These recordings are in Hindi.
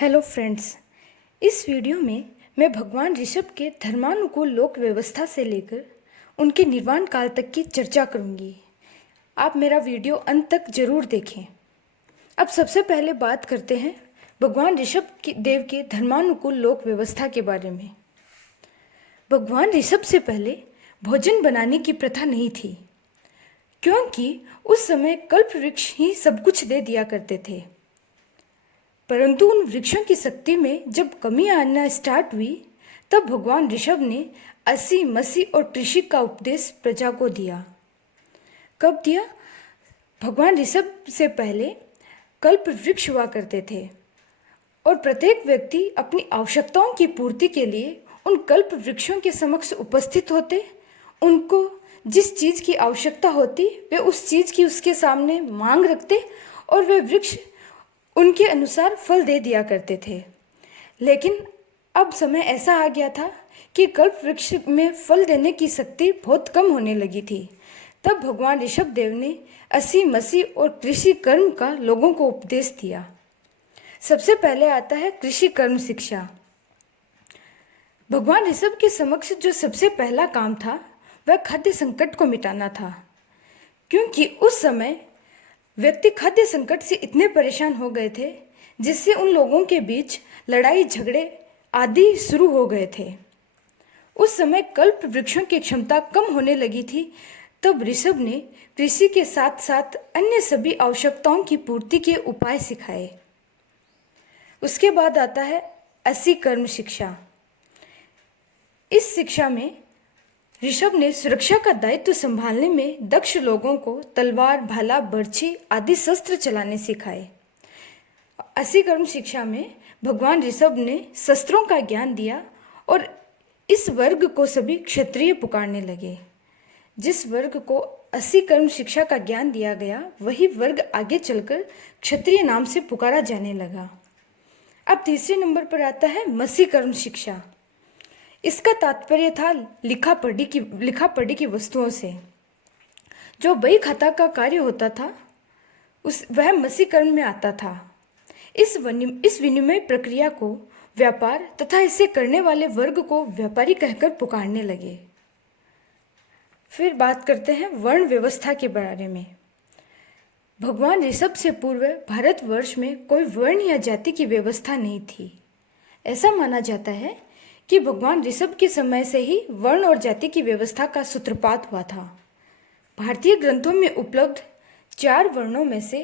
Hello friends. इस वीडियो में मैं भगवान ऋषभ के धर्मानुकूल लोक व्यवस्था से लेकर उनके निर्वाण काल तक की चर्चा करूंगी। आप मेरा वीडियो अंत तक जरूर देखें। अब सबसे पहले बात करते हैं भगवान देव के धर्मानुकूल लोक व्यवस्था के बारे में। भगवान ऋषभ से पहले भोजन बनाने की प्रथा नहीं थी, क्योंकि उस समय कल्प वृक्ष ही सब कुछ दे दिया करते थे। परंतु उन वृक्षों की शक्ति में जब कमी आना स्टार्ट हुई, तब भगवान ऋषभ ने असी मसी और त्रिशिक का उपदेश प्रजा को दिया। कब दिया? भगवान ऋषभ से पहले कल्प वृक्ष हुआ करते थे और प्रत्येक व्यक्ति अपनी आवश्यकताओं की पूर्ति के लिए उन कल्प वृक्षों के समक्ष उपस्थित होते। उनको जिस चीज़ की आवश्यकता होती वे उस चीज़ की उसके सामने मांग रखते और वे वृक्ष उनके अनुसार फल दे दिया करते थे। लेकिन अब समय ऐसा आ गया था कि कल्प वृक्ष में फल देने की शक्ति बहुत कम होने लगी थी। तब भगवान ऋषभ देव ने असी मसी और कृषि कर्म का लोगों को उपदेश दिया। सबसे पहले आता है कृषि कर्म शिक्षा। भगवान ऋषभ के समक्ष जो सबसे पहला काम था वह खाद्य संकट को मिटाना था, क्योंकि उस समय व्यक्ति खाद्य संकट से इतने परेशान हो गए थे जिससे उन लोगों के बीच लड़ाई झगड़े आदि शुरू हो गए थे। उस समय कल्प वृक्षों की क्षमता कम होने लगी थी। तब ऋषभ ने कृषि के साथ साथ अन्य सभी आवश्यकताओं की पूर्ति के उपाय सिखाए। उसके बाद आता है असी कर्म शिक्षा। इस शिक्षा में ऋषभ ने सुरक्षा का दायित्व संभालने में दक्ष लोगों को तलवार, भाला, बर्छी आदि शस्त्र चलाने सिखाए। असी कर्म शिक्षा में भगवान ऋषभ ने शस्त्रों का ज्ञान दिया और इस वर्ग को सभी क्षत्रिय पुकारने लगे। जिस वर्ग को असी कर्म शिक्षा का ज्ञान दिया गया वही वर्ग आगे चलकर क्षत्रिय नाम से पुकारा जाने लगा। अब तीसरे नंबर पर आता है मसी कर्म शिक्षा। इसका तात्पर्य था लिखा पढ़ी की वस्तुओं से जो बही खाता का कार्य होता था वह मसी कर्म में आता था। इस विनिमय प्रक्रिया को व्यापार तथा इसे करने वाले वर्ग को व्यापारी कहकर पुकारने लगे। फिर बात करते हैं वर्ण व्यवस्था के बारे में। भगवान ऋषभ से पूर्व भारतवर्ष में कोई वर्ण या जाति की व्यवस्था नहीं थी। ऐसा माना जाता है कि भगवान ऋषभ के समय से ही वर्ण और जाति की व्यवस्था का सूत्रपात हुआ था। भारतीय ग्रंथों में उपलब्ध 4 वर्णों में से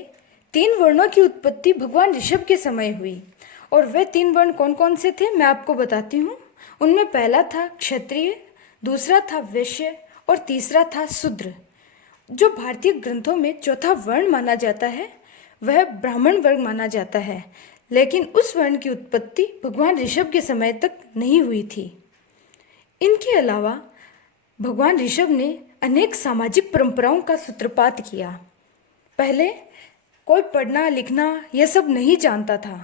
3 वर्णों की उत्पत्ति भगवान ऋषभ के समय हुई और वे 3 वर्ण कौन कौन से थे मैं आपको बताती हूँ। उनमें पहला था क्षत्रिय, दूसरा था वैश्य और तीसरा था शूद्र। जो भारतीय ग्रंथों में चौथा वर्ण माना जाता है वह ब्राह्मण वर्ग माना जाता है, लेकिन उस वर्ण की उत्पत्ति भगवान ऋषभ के समय तक नहीं हुई थी। इनके अलावा भगवान ऋषभ ने अनेक सामाजिक परंपराओं का सूत्रपात किया। पहले कोई पढ़ना लिखना यह सब नहीं जानता था।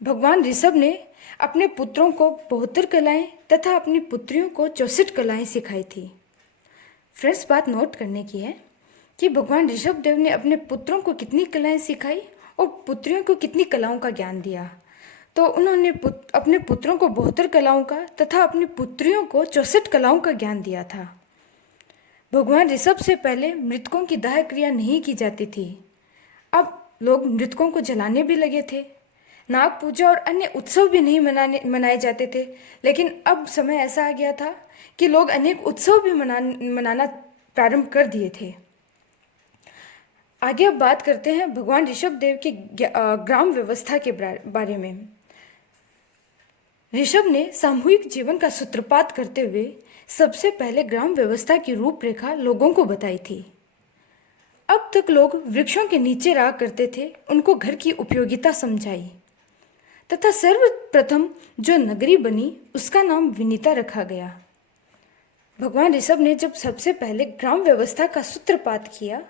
भगवान ऋषभ ने अपने पुत्रों को 72 कलाएं तथा अपनी पुत्रियों को 64 कलाएं सिखाई थी। फ्रेंड्स, बात नोट करने की है कि भगवान ऋषभ देव ने अपने पुत्रों को कितनी कलाएं सिखाई और पुत्रियों को कितनी कलाओं का ज्ञान दिया। तो उन्होंने अपने पुत्रों को 72 कलाओं का तथा अपनी पुत्रियों को 64 कलाओं का ज्ञान दिया था। भगवान ऋषभ से पहले मृतकों की दाह क्रिया नहीं की जाती थी। अब लोग मृतकों को जलाने भी लगे थे। नाग पूजा और अन्य उत्सव भी नहीं मनाए जाते थे। लेकिन अब समय ऐसा आ गया था कि लोग अनेक उत्सव भी मनाना प्रारंभ कर दिए थे। आगे अब बात करते हैं भगवान ऋषभ देव की ग्राम व्यवस्था के बारे में। ऋषभ ने सामूहिक जीवन का सूत्रपात करते हुए सबसे पहले ग्राम व्यवस्था की रूपरेखा लोगों को बताई थी। अब तक लोग वृक्षों के नीचे रहा करते थे, उनको घर की उपयोगिता समझाई तथा सर्वप्रथम जो नगरी बनी उसका नाम विनीता रखा गया। भगवान ऋषभ ने जब सबसे पहले ग्राम व्यवस्था का सूत्रपात किया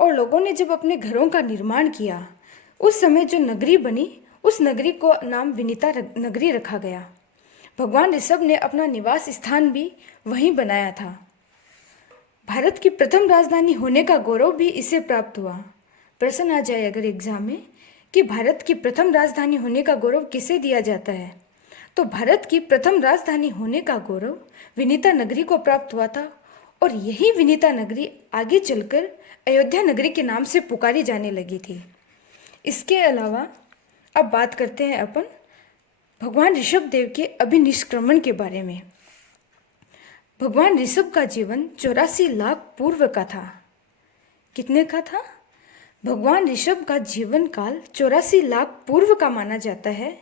और लोगों ने जब अपने घरों का निर्माण किया, उस समय जो नगरी बनी उस नगरी को नाम विनीता नगरी रखा गया। भगवान ऋषभ ने अपना निवास स्थान भी वहीं बनाया था। भारत की प्रथम राजधानी होने का गौरव भी इसे प्राप्त हुआ। प्रश्न आ जाए अगर एग्जाम में कि भारत की प्रथम राजधानी होने का गौरव किसे दिया जाता है, तो भारत की प्रथम राजधानी होने का गौरव विनीता नगरी को प्राप्त हुआ था और यही विनीता नगरी आगे चलकर अयोध्या नगरी के नाम से पुकारी जाने लगी थी। इसके अलावा अब बात करते हैं अपन भगवान ऋषभ देव के अभिनिष्क्रमण के बारे में। भगवान ऋषभ का जीवन 84 लाख पूर्व का था। कितने का था? भगवान ऋषभ का जीवन काल 84 लाख पूर्व का माना जाता है।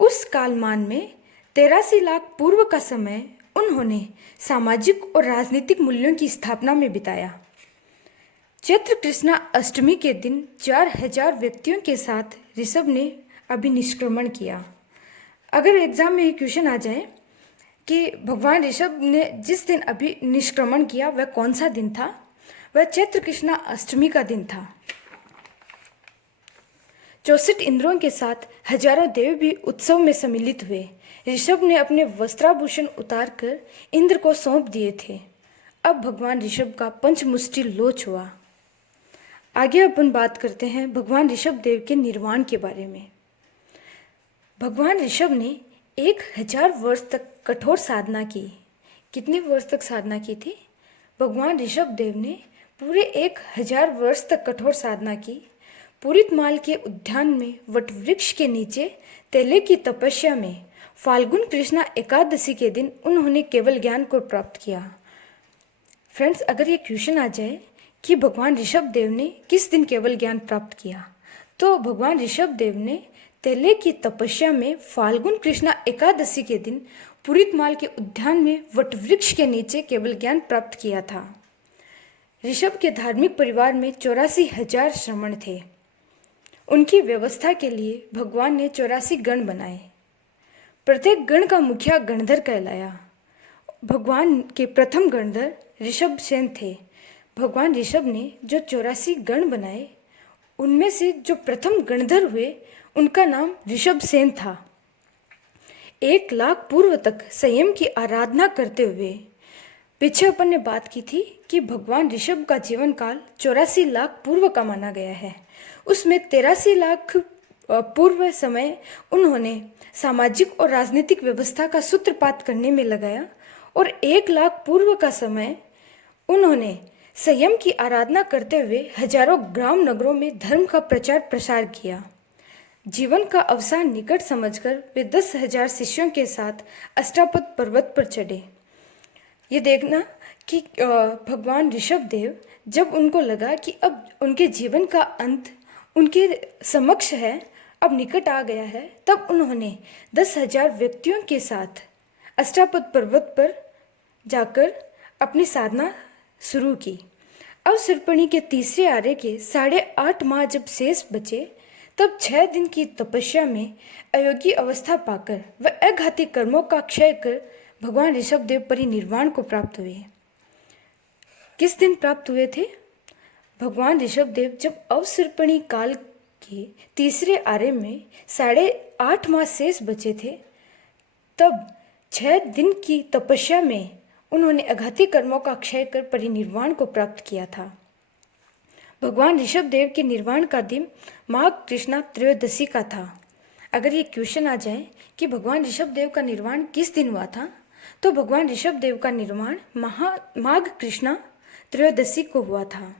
उस कालमान में 83 लाख पूर्व का समय उन्होंने सामाजिक और राजनीतिक मूल्यों की स्थापना में बिताया। चैत्र कृष्णा अष्टमी के दिन 4000 व्यक्तियों के साथ ऋषभ ने अभिनिष्क्रमण किया। अगर एग्जाम में ये क्वेश्चन आ जाए कि भगवान ऋषभ ने जिस दिन अभिनिष्क्रमण किया वह कौन सा दिन था, वह चैत्र कृष्णा अष्टमी का दिन था। 64 इंद्रों के साथ हजारों देव भी उत्सव में सम्मिलित हुए। ऋषभ ने अपने वस्त्राभूषण उतारकर इंद्र को सौंप दिए थे। अब भगवान ऋषभ का पंचमुष्टि लोच हुआ। आगे अपन बात करते हैं भगवान ऋषभ देव के निर्वाण के बारे में। भगवान ऋषभ ने 1000 वर्ष तक कठोर साधना की। कितने वर्ष तक साधना की थी? भगवान ऋषभ देव ने पूरे 1000 वर्ष तक कठोर साधना की। पुरीतमाल के उद्यान में वटवृक्ष के नीचे तेले की तपस्या में फाल्गुन कृष्णा एकादशी के दिन उन्होंने केवल ज्ञान को प्राप्त किया। फ्रेंड्स, अगर ये क्वेश्चन आ जाए कि भगवान ऋषभ देव ने किस दिन केवल ज्ञान प्राप्त किया, तो भगवान ऋषभ देव ने तेले की तपस्या में फाल्गुन कृष्णा एकादशी के दिन पुरीतमाल के उद्यान में वटवृक्ष के नीचे केवल ज्ञान प्राप्त किया था। ऋषभ के धार्मिक परिवार में 84,000 श्रमण थे। उनकी व्यवस्था के लिए भगवान ने 84 गण बनाए। प्रत्येक गण का मुखिया गणधर कहलाया। भगवान के प्रथम गणधर ऋषभ सेन थे। भगवान ऋषभ ने जो 84 गण बनाए, उनमें से जो प्रथम गणधर हुए उनका नाम ऋषभ सेन था। 1 लाख पूर्व तक संयम की आराधना करते हुए, पीछे अपन ने बात की थी कि भगवान ऋषभ का जीवन काल 84 लाख पूर्व का माना गया है। उसमें 83 लाख पूर्व समय उन्होंने सामाजिक और राजनीतिक व्यवस्था का सूत्रपात करने में लगाया और 1 लाख पूर्व का समय उन्होंने संयम की आराधना करते हुए हजारों ग्राम नगरों में धर्म का प्रचार प्रसार किया। जीवन का अवसान निकट समझकर वे 10,000 शिष्यों के साथ अष्टापद पर्वत पर चढ़े। ये देखना कि भगवान ऋषभ देव, जब उनको लगा कि अब उनके जीवन का अंत उनके समक्ष है, अब निकट आ गया है, तब उन्होंने 10,000 व्यक्तियों के साथ अष्टापद पर्वत पर जाकर अपनी साधना शुरू की। अवसर्पणी के तीसरे आर्य के 8.5 माह जब शेष बचे, तब 6 दिन की तपस्या में अयोग्य अवस्था पाकर व अघाती कर्मों का क्षय कर भगवान ऋषभ देव परिनिर्वाण को प्राप्त हुए। किस दिन प्राप्त हुए थे? भगवान ऋषभ देव जब अवसर्पणी काल के तीसरे आर्य में 8.5 माह शेष बचे थे, तब 6 दिन की तपस्या में उन्होंने अघाती कर्मों का क्षय कर परिनिर्वाण को प्राप्त किया था। भगवान ऋषभ देव के निर्वाण का दिन माघ कृष्णा त्रयोदशी का था। अगर ये क्वेश्चन आ जाए कि भगवान ऋषभ देव का निर्वाण किस दिन हुआ था, तो भगवान ऋषभ देव का निर्वाण माघ कृष्णा त्रयोदशी को हुआ था।